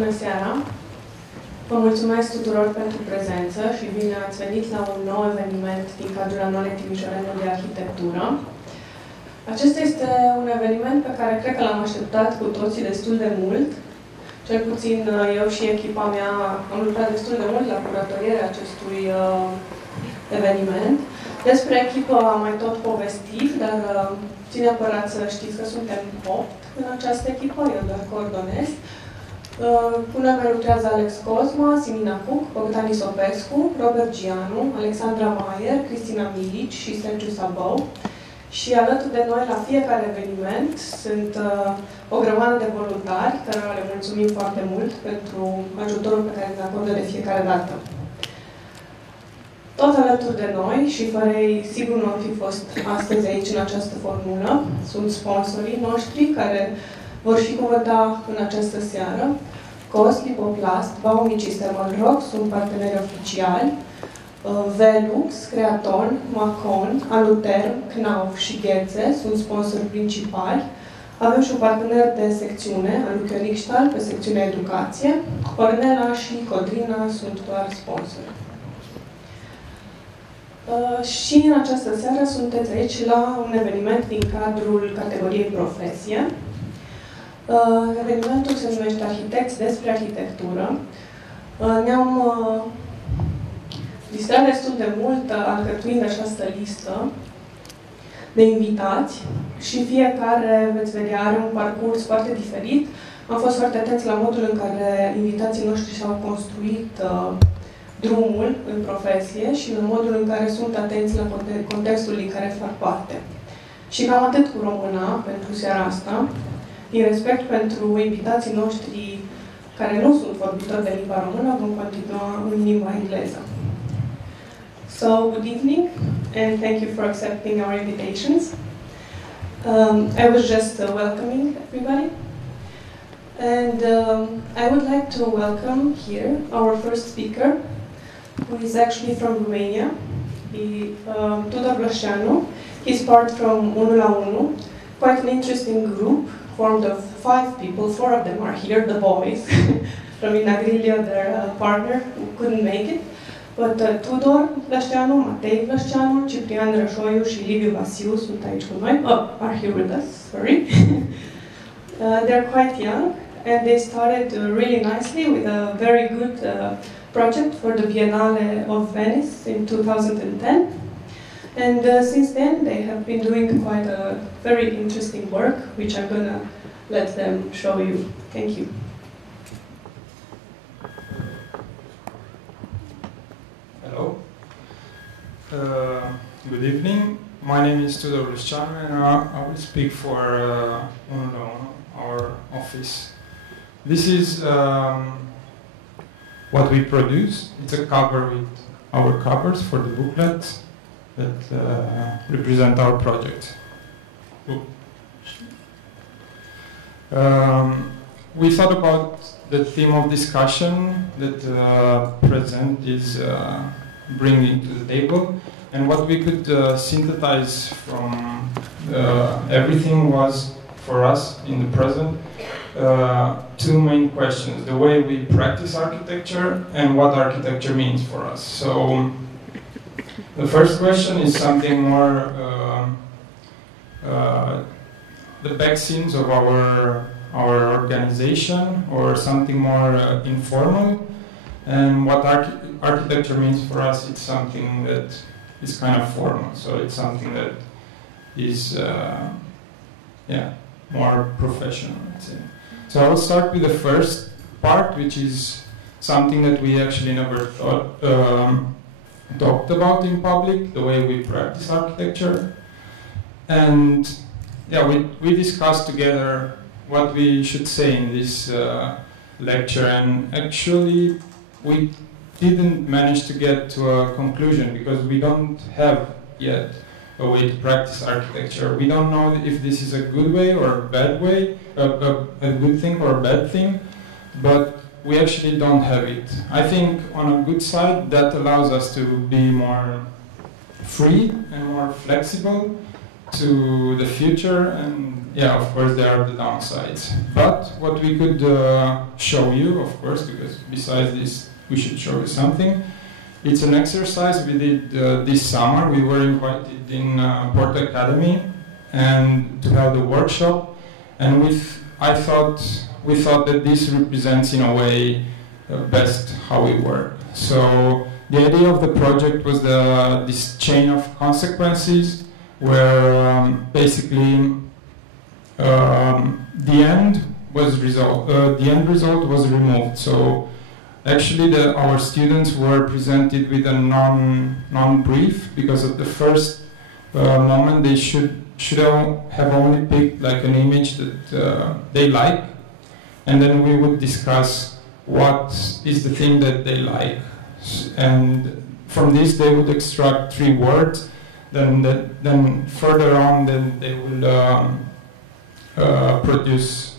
Bună seara! Vă mulțumesc tuturor pentru prezență și bine ați venit la un nou eveniment din cadrul Anualei Timișoreană de Arhitectură. Acesta este un eveniment pe care cred că l-am așteptat cu toții destul de mult. Cel puțin eu și echipa mea am lucrat destul de mult la curatorierea acestui eveniment. Despre echipă am mai tot povestit, dar țin neapărat să știți că suntem 8 în această echipă, eu doar coordonez. Cu noi lucrează Alex Cosma, Simina Cuc, Bogdan Isopescu, Robert Gianu, Alexandra Maier, Cristina Milici și Sergiu Sabău. Și alături de noi la fiecare eveniment sunt o grămadă de voluntari, care le mulțumim foarte mult pentru ajutorul pe care ne acordă de fiecare dată. Tot alături de noi, și fără ei sigur nu am fi fost astăzi aici în această formulă, sunt sponsorii noștri care vor fi cum vă da în această seară. COS, Lipoplast, Baumici, Stemal Rock sunt parteneri oficiali. Velux, Creaton, Macon, Aluterm, Knauf și Ghețe sunt sponsori principali. Avem și un partener de secțiune, Aluchionicștal, pe secțiunea educație. Ornella și Codrina sunt doar sponsori. Și în această seară sunteți aici la un eveniment din cadrul categoriei profesie. Evenimentul se numește Arhitecți despre arhitectură. Ne-am distrat destul de mult alcătuind această listă de invitați și fiecare, veți vedea, are un parcurs foarte diferit. Am fost foarte atenți la modul în care invitații noștri și-au construit drumul în profesie și la modul în care sunt atenți la contextul din care fac parte. Și cam atât cu româna pentru seara asta. Din respect pentru invitații noștri care nu sunt vorbitori de limba română, vom continua în limba engleză. So, good evening, and thank you for accepting our invitations. I was just welcoming everybody. And I would like to welcome here our first speaker, who is actually from Romania, Tudor Blășceanu. He's part from UNULAUNU, quite an interesting group formed of 5 people. 4 of them are here, the boys, from Inagrilio, their partner, who couldn't make it. But Tudor Blășceanu, Matei Blășceanu, Ciprian Rășoiu și Liviu Vasiu sunt aici cu noi. Are here with us, sorry. They're quite young, and they started really nicely with a very good project for the Biennale of Venice in 2010. And since then, they have been doing quite a very interesting work, which I'm going to let them show you. Thank you. Hello. Good evening. My name is Tudor Blășceanu, and I will speak for UNULAUNU, our office. This is what we produce. It's a cover with our covers for the booklets that represent our project. We thought about the theme of discussion that present is bringing to the table, and what we could synthesize from everything was, for us in the present, 2 main questions: the way we practice architecture and what architecture means for us. So the first question is something more the back scenes of our organization, or something more informal. And what architecture means for us, it's something that is kind of formal. So it's something that is more professional, I'd say. So I will start with the first part, which is something that we actually never talked about in public, the way we practice architecture. And yeah, we discussed together what we should say in this lecture, and actually we didn't manage to get to a conclusion because we don't have yet a way to practice architecture. We don't know if this is a good way or a bad way, a good thing or a bad thing, but we actually don't have it. I think on a good side, that allows us to be more free and more flexible to the future and yeah, of course there are the downsides. But what we could show you, of course, because besides this we should show you something. It's an exercise we did this summer. We were invited in Port Academy and to have the workshop, and we thought that this represents in a way best how we work. So the idea of the project was this chain of consequences, where basically the end result was removed. So actually our students were presented with a non-brief, because at the first moment they should have only picked like an image that they like, and then we would discuss what is the thing that they like, and from this they would extract 3 words. Then further on, then they will produce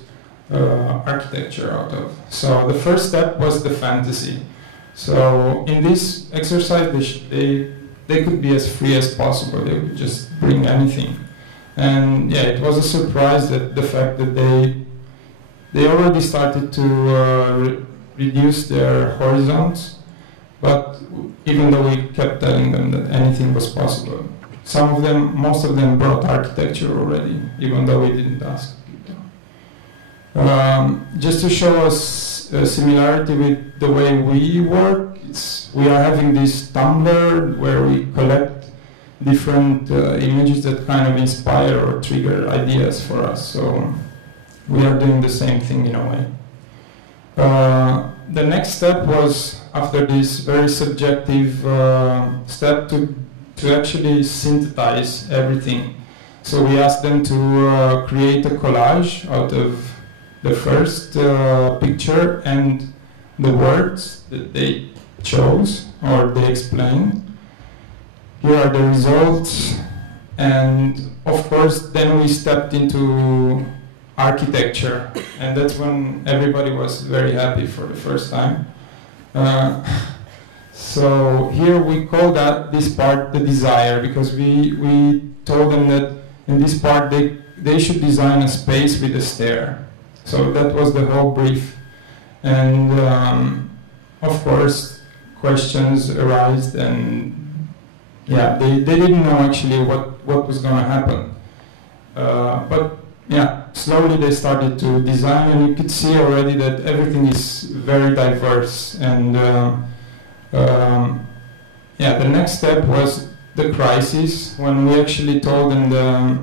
architecture out of. So the first step was the fantasy. So in this exercise, they could be as free as possible. They would just bring anything, and yeah, it was a surprise that the fact that they already started to reduce their horizons, but even though we kept telling them that anything was possible. Most of them brought architecture already, even though we didn't ask. Just to show us a similarity with the way we work, we are having this Tumblr where we collect different images that kind of inspire or trigger ideas for us. So we are doing the same thing in a way. The next step was, after this very subjective step, to actually synthesize everything. So we asked them to create a collage out of the first picture and the words that they chose or they explained. Here are the results, and of course then we stepped into architecture, and that's when everybody was very happy for the first time. So here we call this part the desire, because we told them that in this part they should design a space with a stair. So that was the whole brief. And of course questions arised, and yeah, they didn't know actually what was going to happen. But yeah, slowly they started to design, and you could see already that everything is very diverse. And yeah, the next step was the crisis, when we actually told them the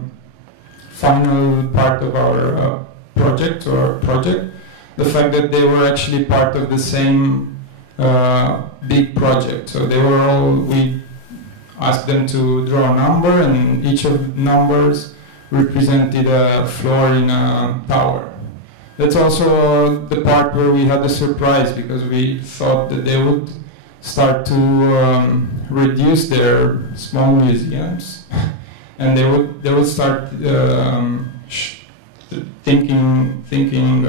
final part of our project, the fact that they were actually part of the same big project. So we asked them to draw a number, and each of the numbers represented a floor in a tower. That's also the part where we had a surprise, because we thought that they would start to reduce their small museums, and they would start thinking,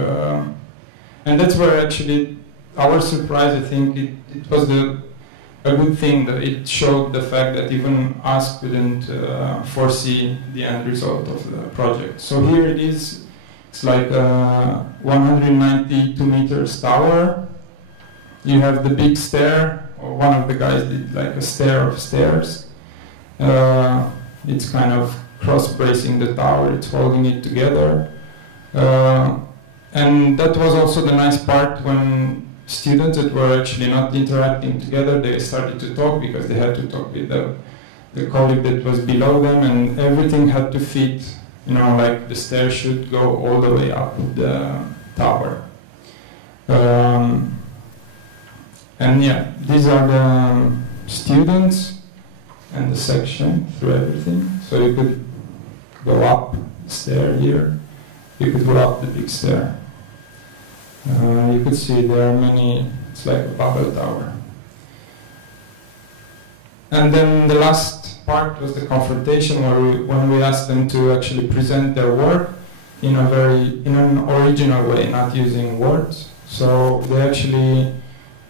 and that's where actually our surprise, I think, it was a good thing that it showed the fact that even us couldn't foresee the end result of the project. So here it is. It's like a 192 meters tower. You have the big stair, or one of the guys did like a stair of stairs. It's kind of cross-bracing the tower, it's holding it together. And that was also the nice part, when students that were actually not interacting together, they started to talk, because they had to talk with the colleague that was below them, and everything had to fit, you know, like the stair should go all the way up the tower. And yeah, these are the students and the section through everything. So you could go up the stair here, you could go up the big stair. You could see there are many, it's like a bubble tower. And then the last part was the confrontation, when we asked them to actually present their work in an original way, not using words. So they actually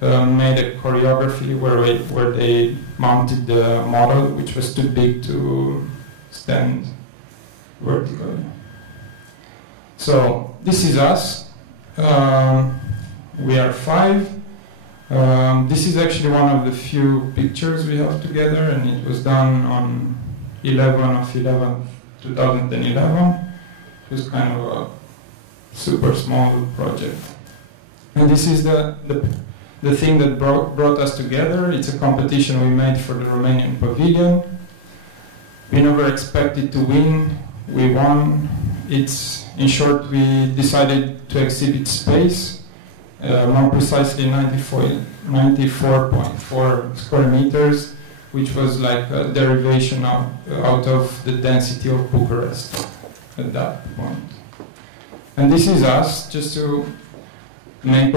made a choreography where they mounted the model, which was too big to stand vertically. So this is us. We are 5. This is actually one of the few pictures we have together, and it was done on 11/11/2011. It was kind of a super small project. And this is the thing that brought us together. It's a competition we made for the Romanian pavilion. We never expected to win. We won. In short, we decided to exhibit space, more precisely 94.4 square meters, which was like a derivation out of the density of Bucharest at that point. And this is us, just to make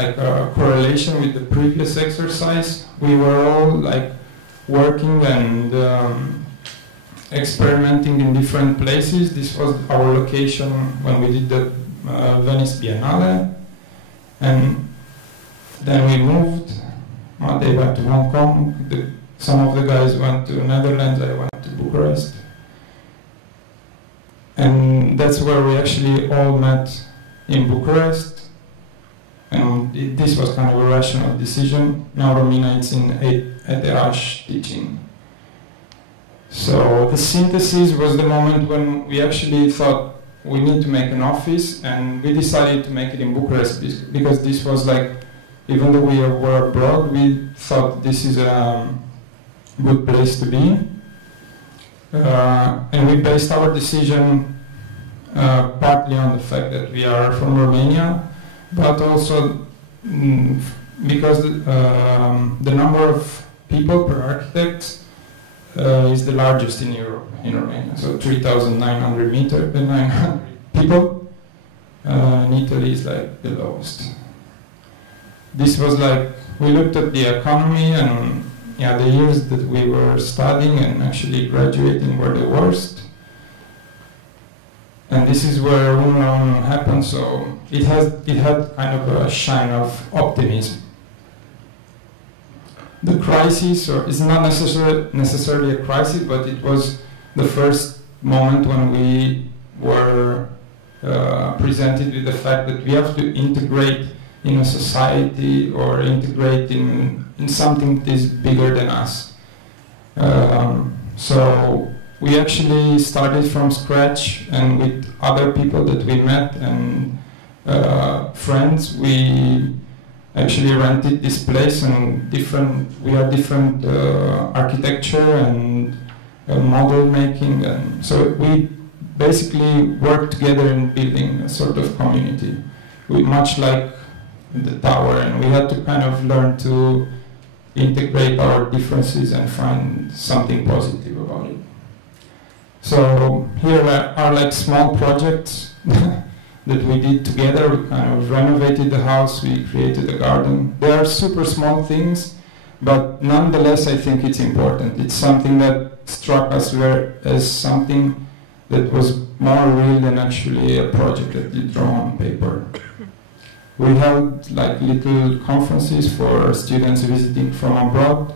like a correlation with the previous exercise. We were all like working and experimenting in different places. This was our location when we did the Venice Biennale, and then we moved. They went to Hong Kong. Some of the guys went to Netherlands. I went to Bucharest, and that's where we actually all met in Bucharest. And this was kind of a rational decision. Now Romina is in ETH teaching. So the synthesis was the moment when we actually thought we need to make an office, and we decided to make it in Bucharest because this was like, even though we were abroad, we thought this is a good place to be. And we based our decision partly on the fact that we are from Romania, but also because the number of people per architect is the largest in Europe, in Romania. So 3,900 people. In Italy is like the lowest. This was like, we looked at the economy, and yeah, the years that we were studying and actually graduating were the worst. And this is where UNULAUNU happened, so it had kind of a shine of optimism. The crisis, or it's not necessarily a crisis, but it was the first moment when we were presented with the fact that we have to integrate in a society or integrate in something that is bigger than us. So we actually started from scratch, and with other people that we met and friends, we actually rented this place, and we had different architecture and model making, and so we basically worked together in building a sort of community, much like the tower, and we had to kind of learn to integrate our differences and find something positive about it. So here are like small projects that we did together. We kind of renovated the house, we created a garden. They are super small things, but nonetheless I think it's important. It's something that struck us as something that was more real than actually a project that you draw on paper. We held like little conferences for students visiting from abroad.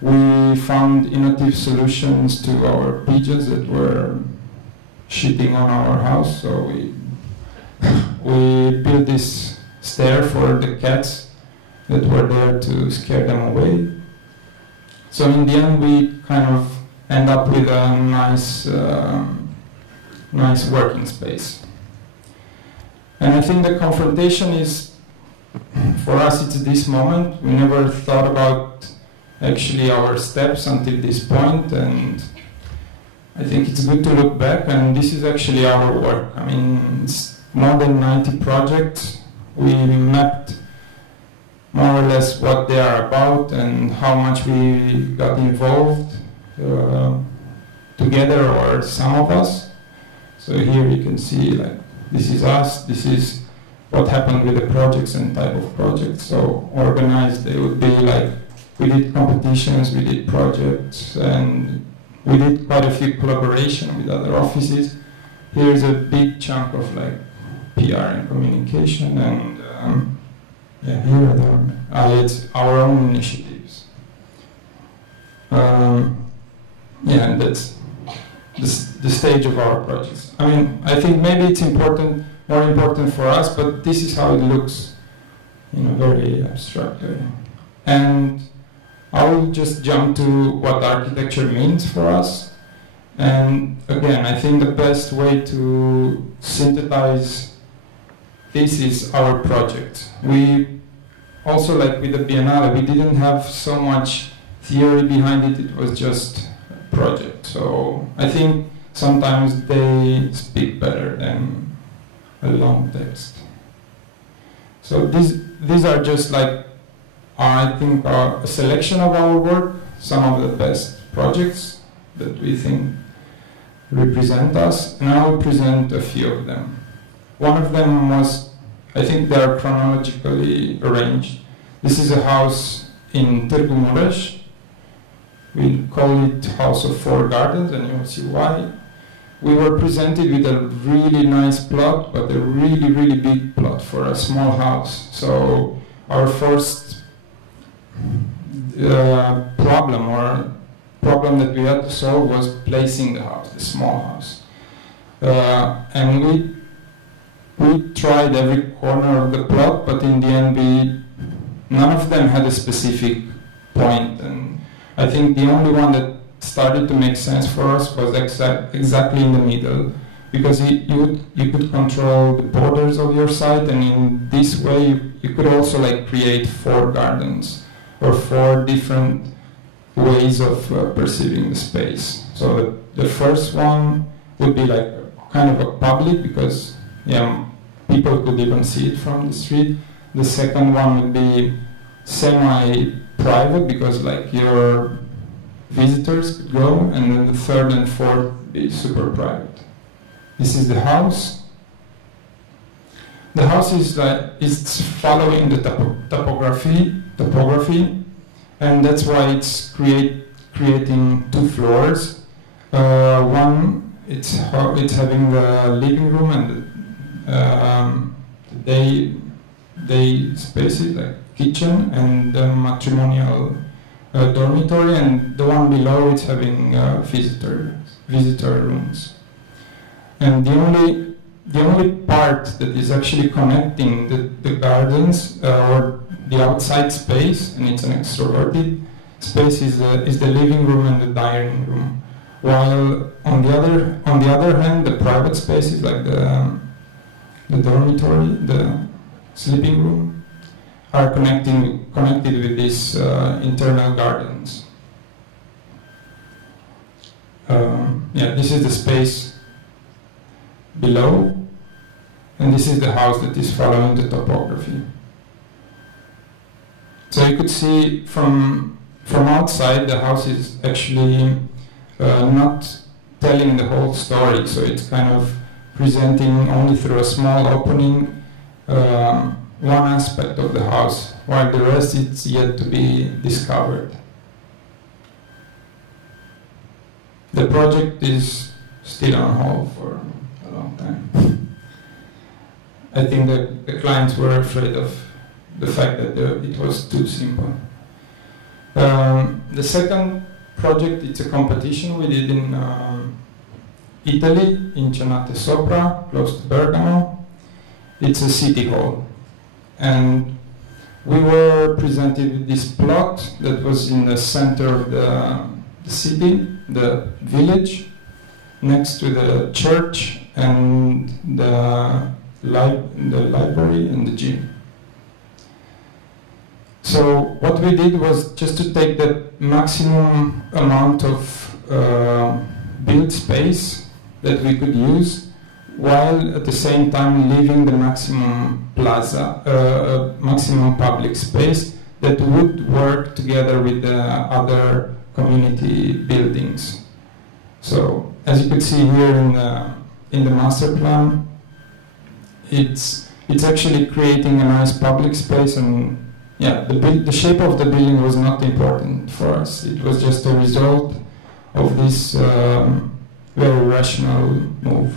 We found innovative solutions to our pigeons that were shitting on our house, so we built this stair for the cats that were there to scare them away. So in the end we kind of end up with a nice working space. And I think the confrontation is, for us, it's this moment. We never thought about actually our steps until this point, and I think it's good to look back, and this is actually our work. I mean, it's more than 90 projects. We mapped more or less what they are about and how much we got involved together, or some of us. So here you can see, like, this is us, this is what happened with the projects and type of projects. So organized, they would be like, we did competitions, we did projects, and we did quite a few collaboration with other offices. Here's a big chunk of like PR and communication, and yeah, here are it's our own initiatives. Yeah, and that's the stage of our projects. I mean, I think maybe it's important, more important for us, but this is how it looks in a very abstract way. And I will just jump to what architecture means for us. And again, I think the best way to synthesize this is our project. We also, like with the Biennale, we didn't have so much theory behind it, it was just a project. So I think sometimes they speak better than a long text. So these are just like, I think, a selection of our work, some of the best projects that we think represent us, and I will present a few of them. One of them was, I think they are chronologically arranged. This is a house in Târgu Mureș. We call it House of Four Gardens, and you will see why. We were presented with a really nice plot, but a really, really big plot for a small house. So our first problem that we had to solve was placing the house, the small house. And we tried every corner of the plot, but in the end none of them had a specific point. And I think the only one that started to make sense for us was exactly in the middle, because you could control the borders of your site, and in this way you could also like create 4 gardens or 4 different ways of perceiving the space. So the first one would be like kind of a public, because people could even see it from the street. The second one would be semi-private, because like your visitors could go, and then the third and fourth would be super private. This is the house. The house is following the topography, and that's why it's creating 2 floors. One, it's having the living room and the day spaces like kitchen, and the matrimonial dormitory, and the one below it's having visitor rooms. And the only part that is actually connecting the gardens or the outside space, and it's an extroverted space, is the living room and the dining room. While on the other hand, the private spaces like the dormitory, the sleeping room, are connected with these internal gardens. This is the space below, and this is the house that is following the topography. So you could see from outside, the house is actually not telling the whole story, so it's kind of presenting only through a small opening one aspect of the house, while the rest is yet to be discovered. The project is still on hold for a long time. I think that the clients were afraid of the fact that it was too simple. The second project, it's a competition we did in Italy, in Cenate Sopra, close to Bergamo. It's a city hall. And we were presented with this plot that was in the center of the city, the village, next to the church and the library and the gym. So what we did was just to take the maximum amount of built space that we could use, while at the same time leaving the maximum maximum public space that would work together with the other community buildings. So as you could see here in the master plan, it's actually creating a nice public space, and the shape of the building was not important for us. It was just a result of this very rational move.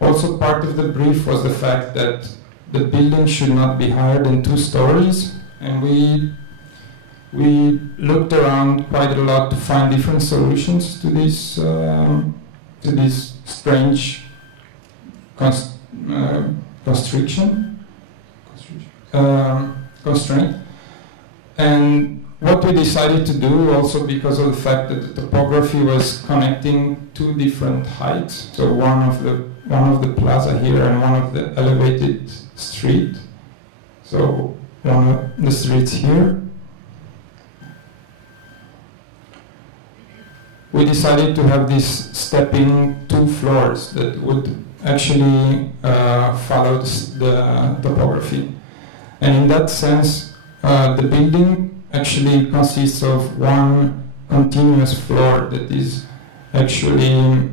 Also, part of the brief was the fact that the building should not be higher than 2 stories, and we we looked around quite a lot to find different solutions to this strange constraint. And what we decided to do, also because of the fact that the topography was connecting two different heights, so one of the plaza here and one of the elevated street. So one of the streets here. We decided to have this stepping two floors that would actually follow the topography. And in that sense, the building actually consists of one continuous floor that is actually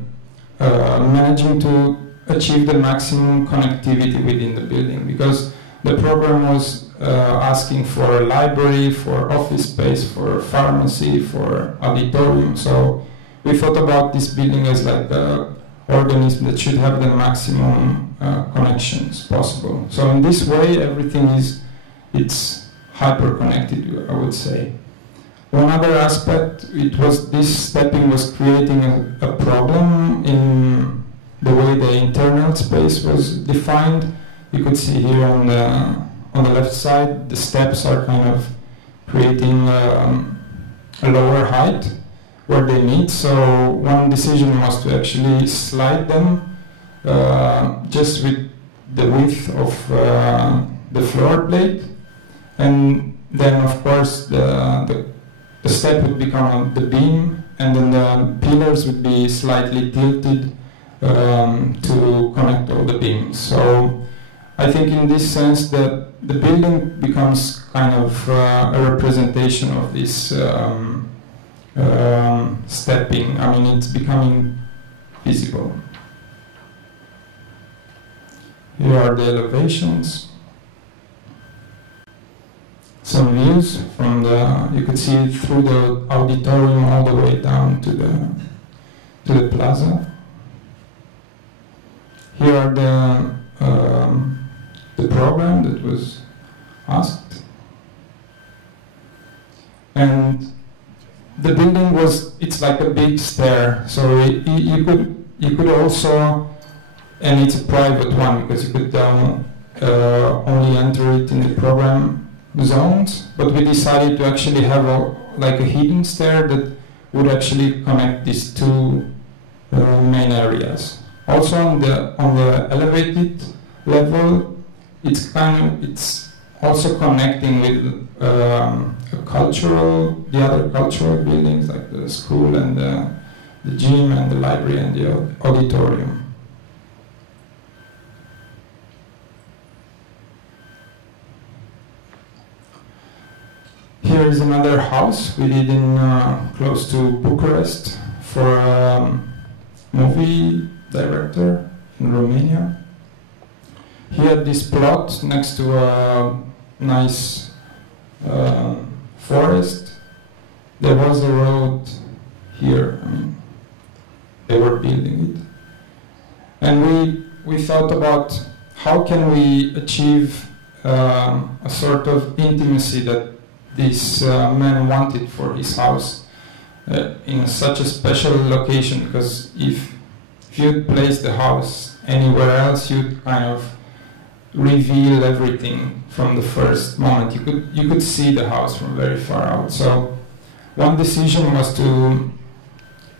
managing to achieve the maximum connectivity within the building, because the program was asking for a library, for office space, for pharmacy, for auditorium. So we thought about this building as like an organism that should have the maximum connections possible. So in this way, everything it's hyper-connected, I would say. One other aspect, this stepping was creating a problem in the way the internal space was defined. You could see here on the left side, the steps are kind of creating a lower height where they meet. So one decision was to actually slide them just with the width of the floor plate. And then, of course, the step would become the beam, and then the pillars would be slightly tilted to connect all the beams. So I think in this sense that the building becomes kind of a representation of this stepping. I mean, it's becoming visible. Here are the elevations. Some views from you could see it through the auditorium all the way down to the plaza. Here are the program that was asked. And the building it's like a big stair, so you could also, and it's a private one because you could only enter it in the program zones, but we decided to actually have like a hidden stair that would actually connect these two main areas. Also on the elevated level, it's also connecting with the other cultural buildings like the school and the gym and the library and the auditorium. Here is another house we did in close to Bucharest for a movie director in Romania. He had this plot next to a nice forest. There was a road here. I mean, they were building it, and we thought about how can we achieve a sort of intimacy that this man wanted for his house in such a special location, because if you'd place the house anywhere else, you'd kind of reveal everything from the first moment. You could see the house from very far out. So one decision was to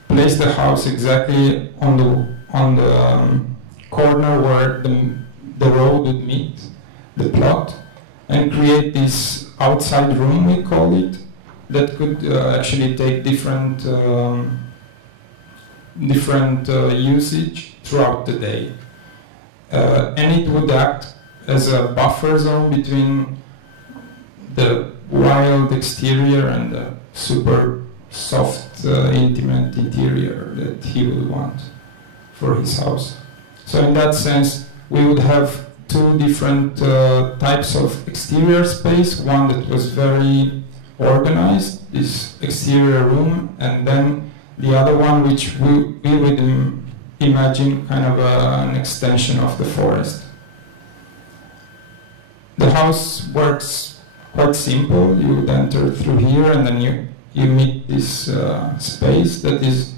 place the house exactly on the corner where the road would meet the plot, and create this outside room, we call it, that could actually take different usage throughout the day. And it would act as a buffer zone between the wild exterior and the super soft, intimate interior that he would want for his house. So in that sense, we would have two different types of exterior space, one that was very organized, this exterior room, and then the other one which we would imagine kind of an extension of the forest. The house works quite simple. You would enter through here, and then you meet this space that is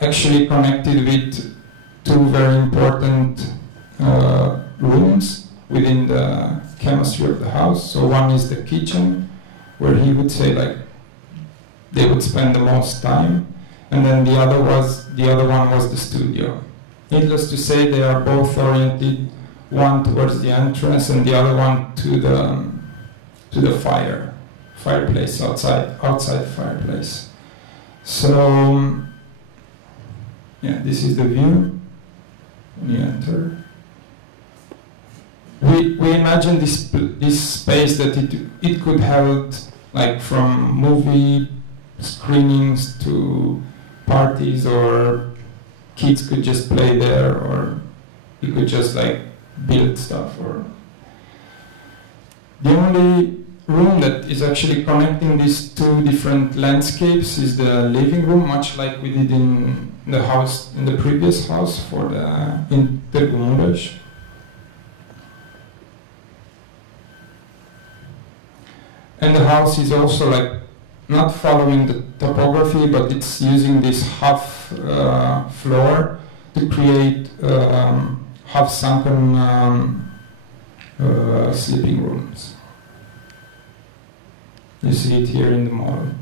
actually connected with two very important rooms within the chemistry of the house. So one is the kitchen, where he would say like they would spend the most time, and then the other one was the studio. Needless to say, they are both oriented, one towards the entrance and the other one to the fireplace outside fireplace. So yeah, this is the view when you enter. We imagine this space that it could hold like from movie screenings to parties, or kids could just play there, or you could just like build stuff. Or the only room that is actually connecting these two different landscapes is the living room, much like we did in the house, in the previous house for the in Târgu Mureș. And the house is also like not following the topography, but it's using this half floor to create half sunken sleeping rooms. You see it here in the model.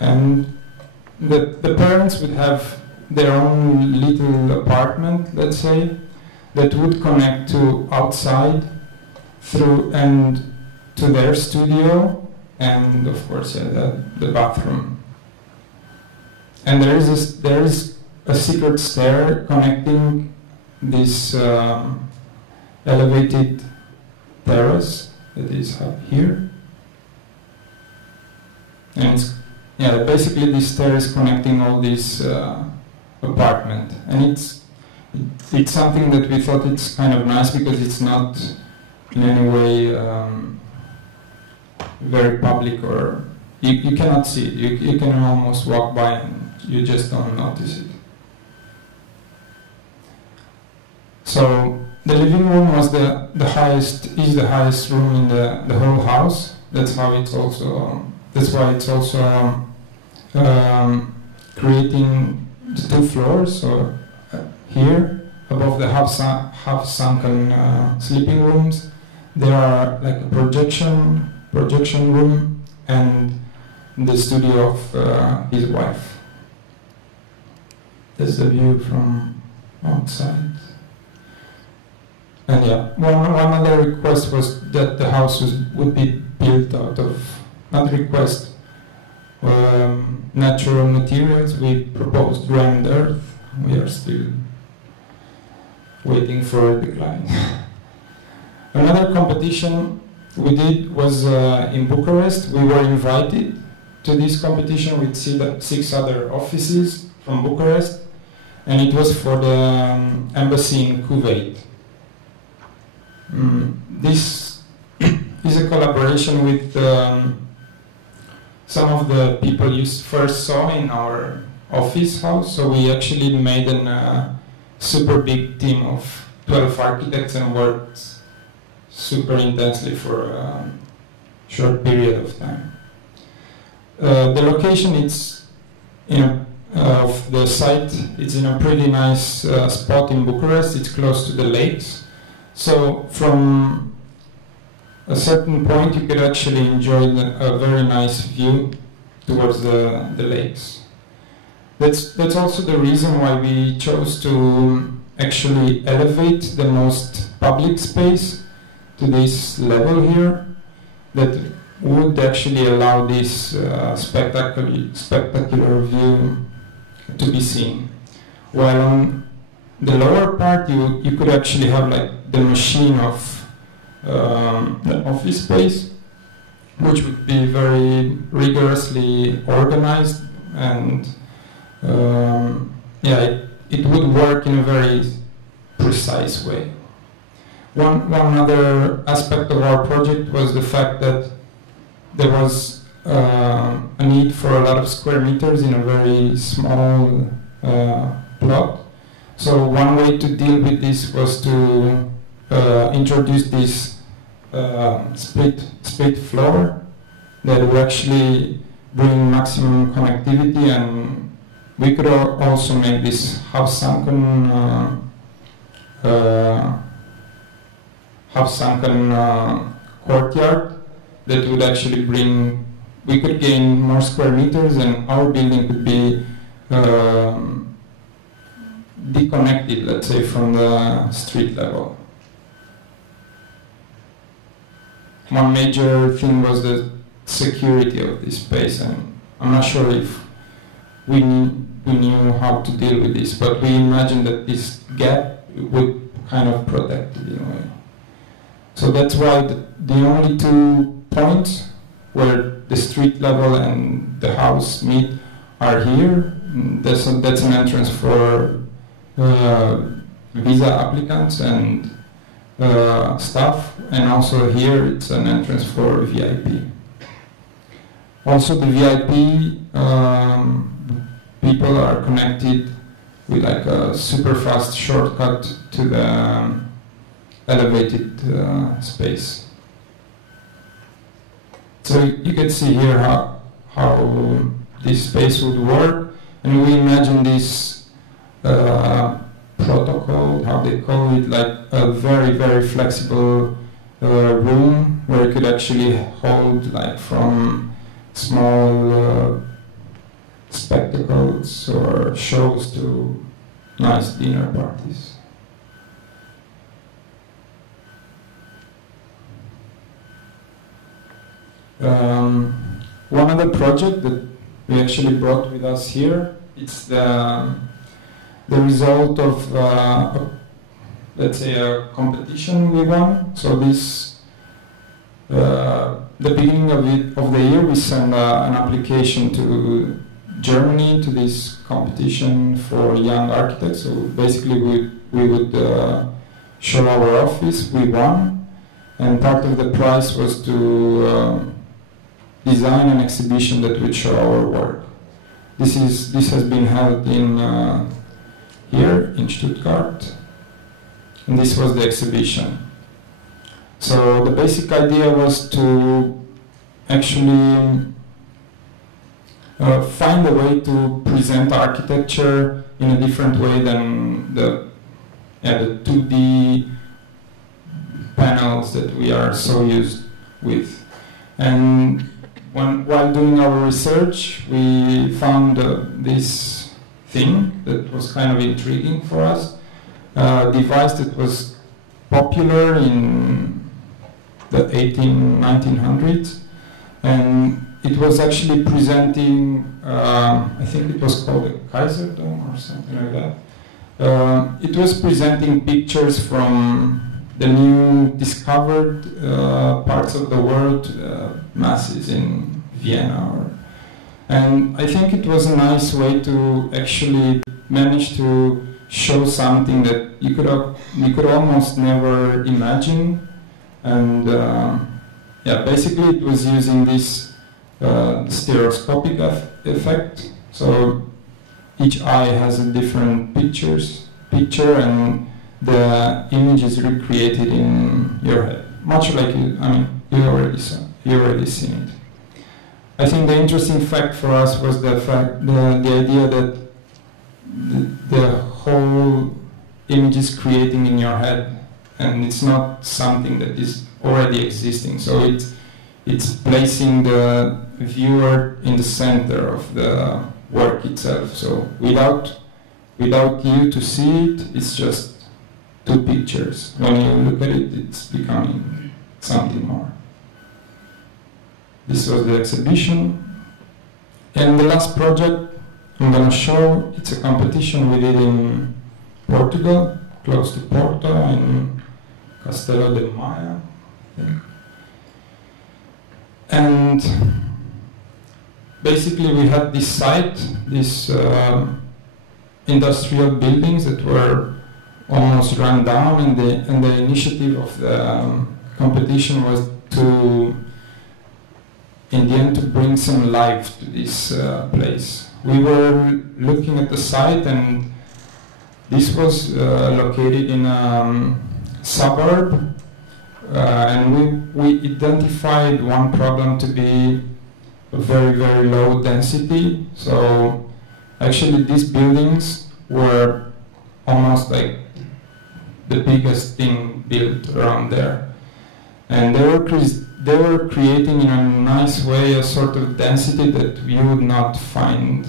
And the parents would have their own little apartment, let's say, that would connect to outside through and to their studio, and of course, yeah, the bathroom. And there is a secret stair connecting this elevated terrace that is up here. And it's, yeah, basically this stair is connecting all this apartment, and it's something that we thought it's kind of nice because it's not in any way very public, or you cannot see it. You can almost walk by and you just don't notice it. So the living room was the highest room in the whole house. That's how it's also. That's why it's also creating the two floors. So here, above the half-sunken sleeping rooms, there are like a projection room and the studio of his wife. That's the view from outside. And yeah, one other request was that the house would be built out of, not request, natural materials. We proposed ground earth. We are still waiting for a decline. Another competition we did was in Bucharest. We were invited to this competition with 6 other offices from Bucharest, and it was for the embassy in Kuwait. This is a collaboration with some of the people you first saw in our office house. So we actually made a super big team of 12 architects and worked super intensely for a short period of time. The location of the site, it's in a pretty nice spot in Bucharest. It's close to the lakes. So from a certain point you could actually enjoy a very nice view towards the lakes. That's also the reason why we chose to actually elevate the most public space to this level here, that would actually allow this spectacular view to be seen. While on the lower part you could actually have like the machine of the office space, which would be very rigorously organized, and yeah, it would work in a very precise way. One other aspect of our project was the fact that there was a need for a lot of square meters in a very small plot, So one way to deal with this was to introduce this split floor that would actually bring maximum connectivity, and we could also make this half-sunken courtyard that would actually bring, we could gain more square meters, and our building could be deconnected, let's say, from the street level. One major thing was the security of this space, and I'm not sure if we knew how to deal with this, but we imagined that this gap would kind of protect it in a way. So that's why the only 2 points where the street level and the house meet are here. That's an entrance for visa applicants and staff, and also here it's an entrance for VIP. Also the VIP people are connected with like a super fast shortcut to the elevated space. So you can see here how this space would work, and we imagine this protocol, how they call it, like a very, very flexible room where you could actually hold like from small spectacles or shows to nice dinner parties. One other project that we actually brought with us here, it's the result of let's say a competition we won. So this the beginning of the year we sent an application to Germany to this competition for young architects. So basically we would show our office. We won, and part of the prize was to design an exhibition that would show our work. This has been held in here in Stuttgart, and this was the exhibition. So the basic idea was to actually find a way to present architecture in a different way than the 2D panels that we are so used with. And while doing our research, we found this thing that was kind of intriguing for us, a device that was popular in the 1900s, and it was actually presenting, I think it was called a Kaiserdom or something like that. It was presenting pictures from the new discovered parts of the world, masses in Vienna. And I think it was a nice way to actually manage to show something that you could almost never imagine. And yeah, basically it was using this stereoscopic effect. So each eye has a different picture, and the image is recreated in your head, much like you already seen it. I think the interesting fact for us was the idea that the whole image is creating in your head, and it's not something that is already existing. So it's placing the viewer in the center of the work itself. So without you to see it, it's just two pictures. When you look at it, it's becoming something more. This was the exhibition. And the last project I'm going to show, it's a competition we did in Portugal, close to Porto, in Castelo de Maia, I think. And basically we had this site, these industrial buildings that were almost run down, and the initiative of the competition was to, in the end, to bring some life to this place. We were looking at the site, and This was located in a suburb, and we identified one problem to be a very, very low density. So actually these buildings were almost like the biggest thing built around there. And they were creating in a nice way a sort of density that you would not find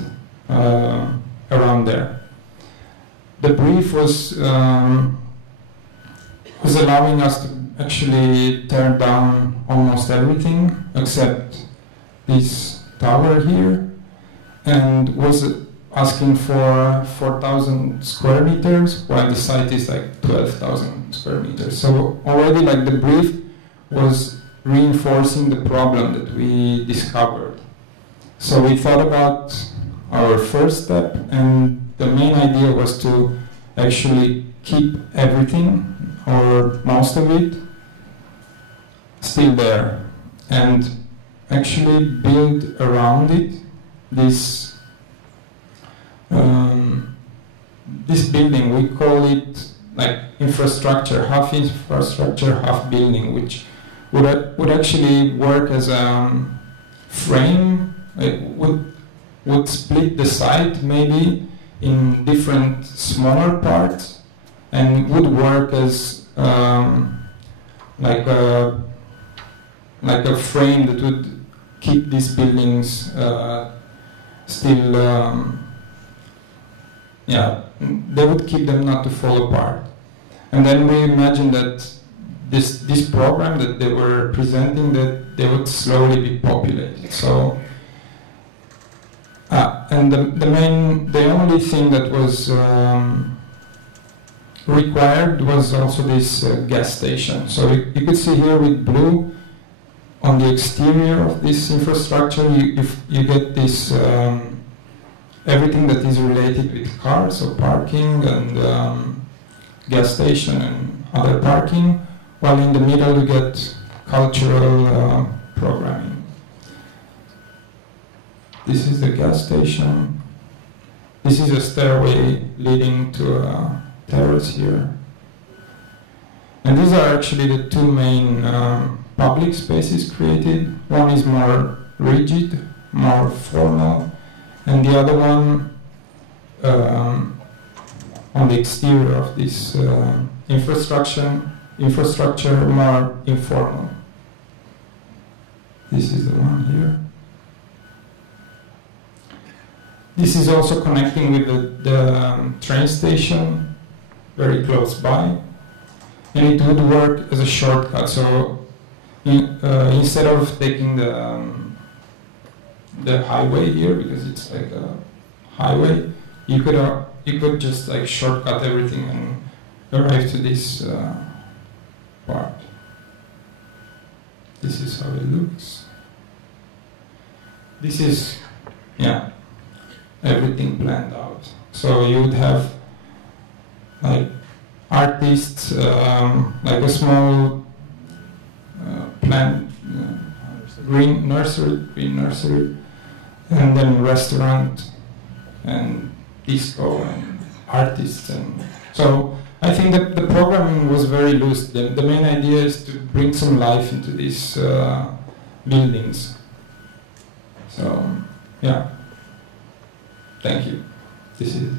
around there. The brief was allowing us to actually tear down almost everything except this tower here, and was asking for 4,000 square meters, while the site is like 12,000 square meters. So already like the brief was reinforcing the problem that we discovered. So we thought about our first step, and the main idea was to actually keep everything, or most of it, still there, and actually build around it this this building. We call it like infrastructure, half building, which would actually work as a frame. It would split the site maybe in different smaller parts, and would work as like a frame that would keep these buildings still. They would keep them not to fall apart. And then we imagined that this program that they were presenting, that they would slowly be populated. So, and the only thing that was required was also this gas station. So you could see here with blue on the exterior of this infrastructure, you get this everything that is related with cars, so parking and gas station and other parking, while in the middle you get cultural programming. This is the gas station. This is a stairway leading to a terrace here. And these are actually the two main public spaces created. One is more rigid, more formal, and the other one on the exterior of this infrastructure more informal. This is the one here. This is also connecting with the train station, very close by, and it would work as a shortcut. So instead of taking the highway here, because it's like a highway, you could just like shortcut everything and arrive to this part. This is how it looks. This is, everything planned out. So you would have like artists, like a small plant, green nursery, and then restaurant and disco and artists. And so I think that the programming was very loose. The main idea is to bring some life into these buildings. So, yeah. Thank you. This is